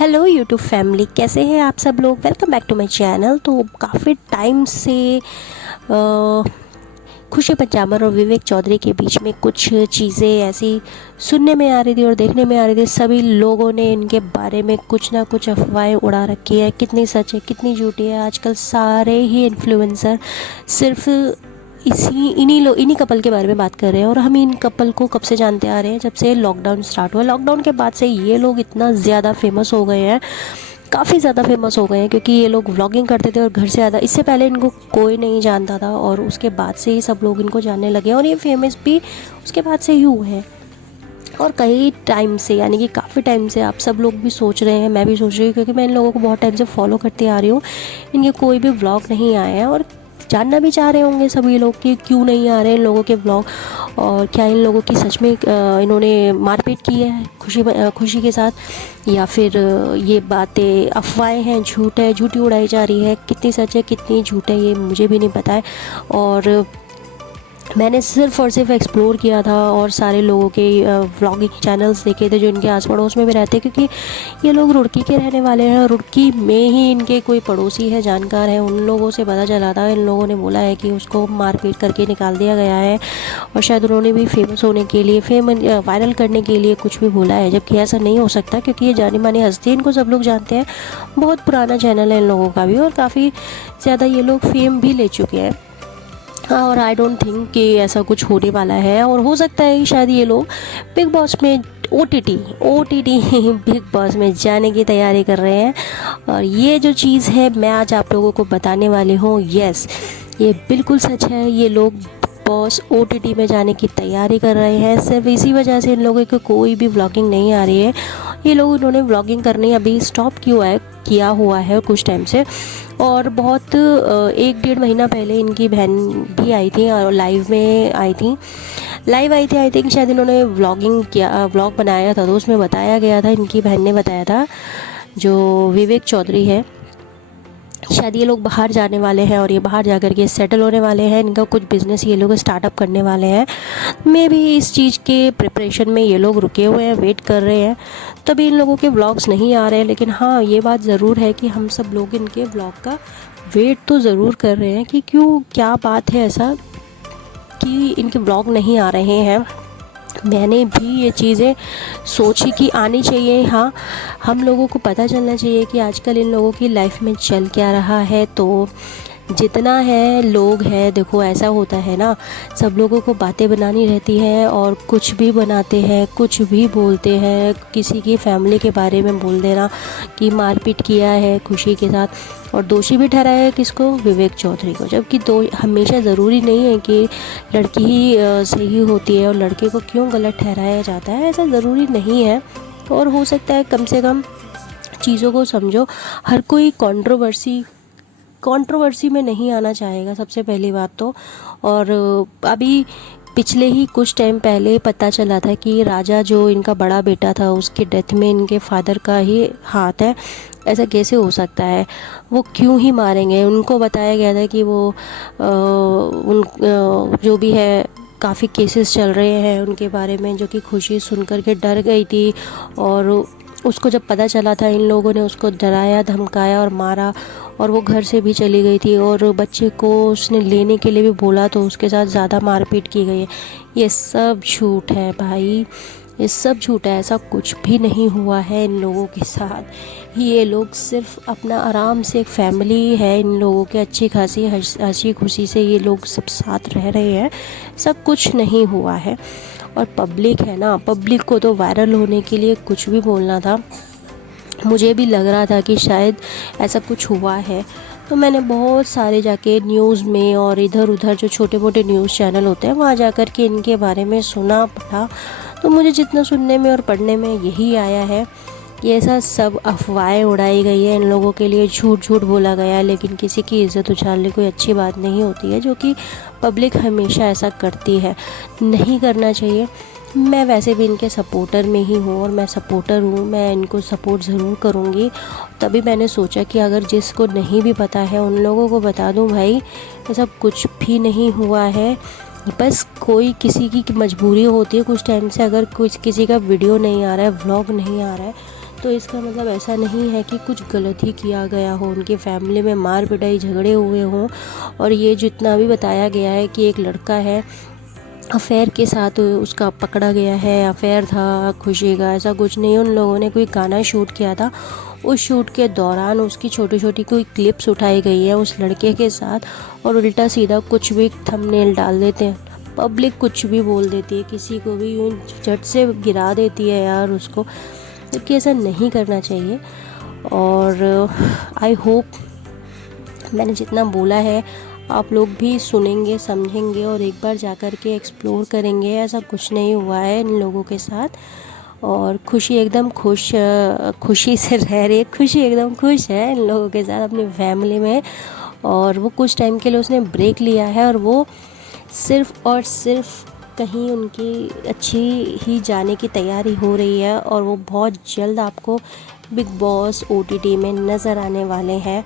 Hello YouTube family, कैसे हैं आप सब लोग। Welcome back to my channel. तो काफ़ी टाइम से खुशी पंजामर और विवेक चौधरी के बीच में कुछ चीज़ें ऐसी सुनने में आ रही थी और देखने में आ रही थी। सभी लोगों ने इनके बारे में कुछ ना कुछ अफवाहें उड़ा रखी है, कितनी सच है कितनी झूठी है। आजकल सारे ही इन्फ्लुएंसर सिर्फ इन्हीं कपल के बारे में बात कर रहे हैं। और हम इन कपल को कब से जानते आ रहे हैं, जब से लॉकडाउन स्टार्ट हुआ। लॉकडाउन के बाद से ये लोग इतना ज़्यादा फेमस हो गए हैं, काफ़ी ज़्यादा फेमस हो गए हैं, क्योंकि ये लोग व्लॉगिंग करते थे और घर से ज़्यादा, इससे पहले इनको कोई नहीं जानता था और उसके बाद से ही सब लोग इनको जानने लगे और ये फेमस भी उसके बाद से ही हुए हैं। और कई टाइम से, यानी कि काफ़ी टाइम से आप सब लोग भी सोच रहे हैं, मैं भी सोच रही हूँ, क्योंकि मैं इन लोगों को बहुत टाइम से फॉलो करती आ रही हूँ। इनके कोई भी व्लॉग नहीं आए हैं और जानना भी चाह रहे होंगे सभी लोग कि क्यों नहीं आ रहे इन लोगों के व्लॉग, और क्या इन लोगों की सच में इन्होंने मारपीट की है खुशी के साथ, या फिर ये बातें अफवाहें हैं, झूठ है, झूठी उड़ाई जा रही है। कितनी सच है कितनी झूठ है ये मुझे भी नहीं पता है। और मैंने सिर्फ़ और सिर्फ एक्सप्लोर किया था और सारे लोगों के व्लॉगिंग चैनल्स देखे थे जो इनके आस पड़ोस में भी रहते हैं, क्योंकि ये लोग रुड़की के रहने वाले हैं। रुड़की में ही इनके कोई पड़ोसी है, जानकार है, उन लोगों से पता चला था। इन लोगों ने बोला है कि उसको मारपीट करके निकाल दिया गया है और शायद उन्होंने भी फेमस होने के लिए, वायरल करने के लिए कुछ भी बोला है, जबकि ऐसा नहीं हो सकता, क्योंकि ये जानी मानी हस्ती, इनको सब लोग जानते हैं। बहुत पुराना चैनल है इन लोगों का भी और काफ़ी ज़्यादा ये लोग फेम भी ले चुके हैं। हाँ, और आई डोंट थिंक कि ऐसा कुछ होने वाला है। और हो सकता है कि शायद ये लोग बिग बॉस में ओटीटी बिग बॉस में जाने की तैयारी कर रहे हैं। और ये जो चीज़ है मैं आज आप लोगों को बताने वाली हूँ। यस, ये बिल्कुल सच है। ये लोग बॉस ओटीटी में जाने की तैयारी कर रहे हैं। सिर्फ इसी वजह से इन लोगों को कोई भी व्लॉगिंग नहीं आ रही है। ये लोग, उन्होंने व्लॉगिंग करनी अभी स्टॉप किया हुआ है कुछ टाइम से। और बहुत 1-1.5 महीना पहले इनकी बहन भी आई थी और लाइव आई थी। आई थिंक शायद इन्होंने व्लॉग बनाया था, तो उसमें बताया गया था, इनकी बहन ने बताया था, जो विवेक चौधरी है, शायद ये लोग बाहर जाने वाले हैं और ये बाहर जा कर के सेटल होने वाले हैं। इनका कुछ बिज़नेस ये लोग स्टार्टअप करने वाले हैं। मे भी इस चीज़ के प्रिपरेशन में ये लोग रुके हुए हैं, वेट कर रहे हैं, तभी इन लोगों के व्लॉग्स नहीं आ रहे हैं। लेकिन हाँ, ये बात ज़रूर है कि हम सब लोग इनके व्लॉग का वेट तो ज़रूर कर रहे हैं कि क्या बात है ऐसा कि इनके व्लॉग नहीं आ रहे हैं। मैंने भी ये चीज़ें सोची कि आनी चाहिए। हाँ, हम लोगों को पता चलना चाहिए कि आजकल इन लोगों की लाइफ में चल क्या रहा है। तो जितना है लोग हैं, देखो ऐसा होता है ना, सब लोगों को बातें बनानी रहती है और कुछ भी बनाते हैं, कुछ भी बोलते हैं। किसी की फैमिली के बारे में बोल देना कि मारपीट किया है खुशी के साथ, और दोषी भी ठहराया है किसको, विवेक चौधरी को। जबकि हमेशा ज़रूरी नहीं है कि लड़की ही सही होती है और लड़के को क्यों गलत ठहराया जाता है, ऐसा ज़रूरी नहीं है। और हो सकता है कम से कम चीज़ों को समझो। हर कोई कंट्रोवर्सी में नहीं आना चाहेगा, सबसे पहली बात तो। और अभी पिछले ही कुछ टाइम पहले पता चला था कि राजा, जो इनका बड़ा बेटा था, उसकी डेथ में इनके फादर का ही हाथ है। ऐसा कैसे हो सकता है, वो क्यों ही मारेंगे। उनको बताया गया था कि वो जो भी है, काफ़ी केसेस चल रहे हैं उनके बारे में, जो कि खुशी सुन कर के डर गई थी। और उसको जब पता चला था, इन लोगों ने उसको डराया, धमकाया और मारा, और वो घर से भी चली गई थी। और बच्चे को उसने लेने के लिए भी बोला, तो उसके साथ ज़्यादा मारपीट की गई है। ये सब झूठ है भाई, ये सब झूठ है। ऐसा कुछ भी नहीं हुआ है इन लोगों के साथ। ये लोग सिर्फ अपना आराम से, एक फैमिली है इन लोगों के, अच्छी खासी हंसी खुशी से ये लोग सब साथ रह रहे हैं। सब कुछ नहीं हुआ है। और पब्लिक है ना, पब्लिक को तो वायरल होने के लिए कुछ भी बोलना था। मुझे भी लग रहा था कि शायद ऐसा कुछ हुआ है, तो मैंने बहुत सारे जाके न्यूज़ में और इधर उधर जो छोटे मोटे न्यूज़ चैनल होते हैं, वहाँ जा कर के इनके बारे में सुना पढ़ा। तो मुझे जितना सुनने में और पढ़ने में यही आया है, ये ऐसा सब अफवाहें उड़ाई गई है इन लोगों के लिए, झूठ झूठ बोला गया है। लेकिन किसी की इज़्ज़त उछालने कोई अच्छी बात नहीं होती है, जो कि पब्लिक हमेशा ऐसा करती है, नहीं करना चाहिए। मैं वैसे भी इनके सपोर्टर में ही हूँ और मैं सपोर्टर हूँ, मैं इनको सपोर्ट ज़रूर करूँगी। तभी मैंने सोचा कि अगर जिसको नहीं भी पता है उन लोगों को बता दूँ, भाई ऐसा कुछ भी नहीं हुआ है। बस कोई किसी की मजबूरी होती है कुछ टाइम से, अगर कुछ किसी का वीडियो नहीं आ रहा है, व्लॉग नहीं आ रहा है, तो इसका मतलब ऐसा नहीं है कि कुछ गलत ही किया गया हो, उनके फैमिली में मार पिटाई झगड़े हुए हों। और ये जितना भी बताया गया है कि एक लड़का है अफेयर के साथ उसका पकड़ा गया है, अफेयर था खुशी का, ऐसा कुछ नहीं। उन लोगों ने कोई गाना शूट किया था, उस शूट के दौरान उसकी छोटी छोटी कोई क्लिप्स उठाई गई है उस लड़के के साथ, और उल्टा सीधा कुछ भी थंबनेल डाल देते हैं। पब्लिक कुछ भी बोल देती है, किसी को भी यूँ झट से गिरा देती है यार उसको, क्योंकि ऐसा नहीं करना चाहिए। और आई होप मैंने जितना बोला है आप लोग भी सुनेंगे, समझेंगे और एक बार जा कर के एक्सप्लोर करेंगे। ऐसा कुछ नहीं हुआ है इन लोगों के साथ। और खुशी एकदम खुशी से रह रही है, खुशी एकदम खुश है इन लोगों के साथ अपनी फैमिली में। और वो कुछ टाइम के लिए उसने ब्रेक लिया है, और वो सिर्फ़ और सिर्फ कहीं उनकी अच्छी ही जाने की तैयारी हो रही है। और वो बहुत जल्द आपको बिग बॉस OTT में नज़र आने वाले हैं।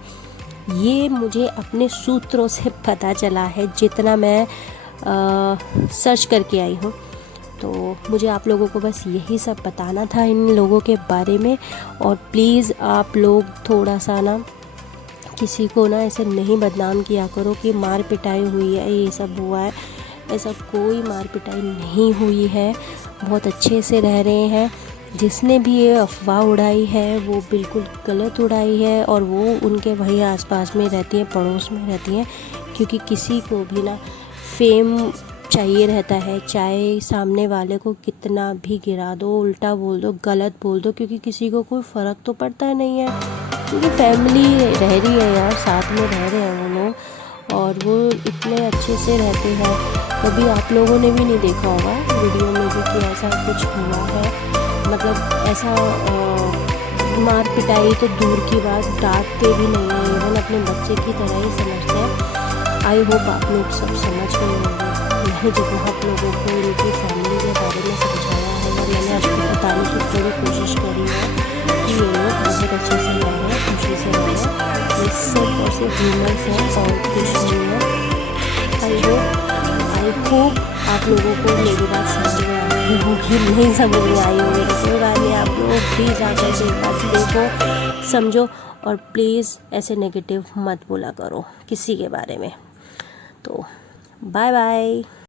ये मुझे अपने सूत्रों से पता चला है, जितना मैं सर्च करके आई हूँ। तो मुझे आप लोगों को बस यही सब बताना था इन लोगों के बारे में। और प्लीज़ आप लोग थोड़ा सा ना किसी को ना ऐसे नहीं बदनाम किया करो कि मार पिटाई हुई है, ये सब हुआ है। ऐसा कोई मार पिटाई नहीं हुई है, बहुत अच्छे से रह रहे हैं। जिसने भी ये अफवाह उड़ाई है वो बिल्कुल गलत उड़ाई है, और वो उनके वही आसपास में रहती हैं, पड़ोस में रहती हैं। क्योंकि किसी को भी ना फेम चाहिए रहता है, चाहे सामने वाले को कितना भी गिरा दो, उल्टा बोल दो, गलत बोल दो, क्योंकि किसी को कोई फ़र्क तो पड़ता नहीं है। क्योंकि फैमिली रह रही है यार, साथ में रह रहे हैं वो लोग, और वो इतने अच्छे से रहते हैं। कभी आप लोगों ने भी नहीं देखा होगा वीडियो में भी कि ऐसा कुछ हुआ है। मतलब ऐसा मार पिटाई तो दूर की बात, डांटते भी नहीं हैं, इवन अपने बच्चे की तरह ही समझते हैं। आई होप आप लोग सब समझ गए होंगे। मैंने जितना आप लोगों को उनकी फैमिली के बारे में समझाया है, और मैंने आपको बताने की पूरी कोशिश करी है कि ये लोग बहुत अच्छे से रह रहे हैं, खुशी से रह रहे हैं। ये सिर्फ और सिर्फ ह्यूमर्स हैं और कुछ नहीं है। आई होप आप लोगों को मेरी बात समझ में आई होगी, नहीं समझ में आई होगी तो कोई बात नहीं। आप लोग प्लीज़ आकर के एक बात देखो, समझो, और प्लीज़ ऐसे नेगेटिव मत बोला करो किसी के बारे में। तो बाय बाय।